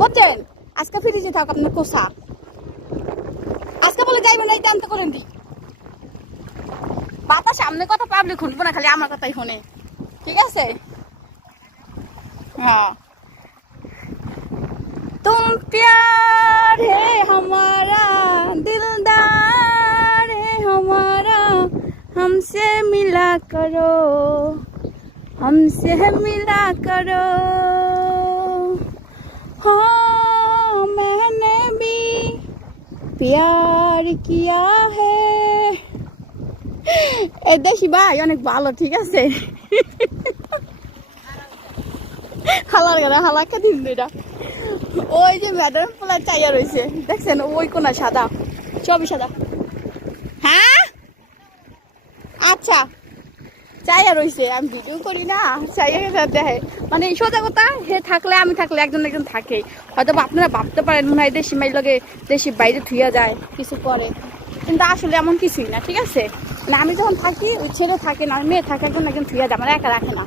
বুঝছেন? আজকে ফ্রিজে থাক আপনার কোষা, আজকে বলে যাইবেন এই টানতে করেন দি বাতাস সামনে কথা পাবলিক শুনবো না, খালি আমার কথাই শুনে, ঠিক আছে? হ্যাঁ, तुम प्यार है हमारा दिलदार है हमारा हमसे मिला करो हमसे मिला करो हाँ मैंने भी प्यार किया है এই দেখি ভাই অনেক ভালো, ঠিক আছে? হালার গাড়া হালাকে দিন এটা ওই যে ম্যাডাম পোলা চাইয়া রয়েছে দেখছেন, ওই কোনা সাদা, সবই সাদা। হ্যাঁ আচ্ছা, চাইয়া রয়েছে, আমি ভিডিও করি না, চাইয়া দেখে মানে সোজা কথা, হে থাকলে আমি থাকলে একজন একজন থাকে। হয়তো আপনারা ভাবতে পারেন মনে হয় দেশি মাইল লগে দেশি বাইরে থুইয়া যায় কিছু করে, কিন্তু আসলে এমন কিছুই না, ঠিক আছে? মানে আমি যখন থাকি ওই ছেলে থাকে না, মেয়ে থাকে, একজন একজন থুইয়া যায়, আমার একা রাখে না।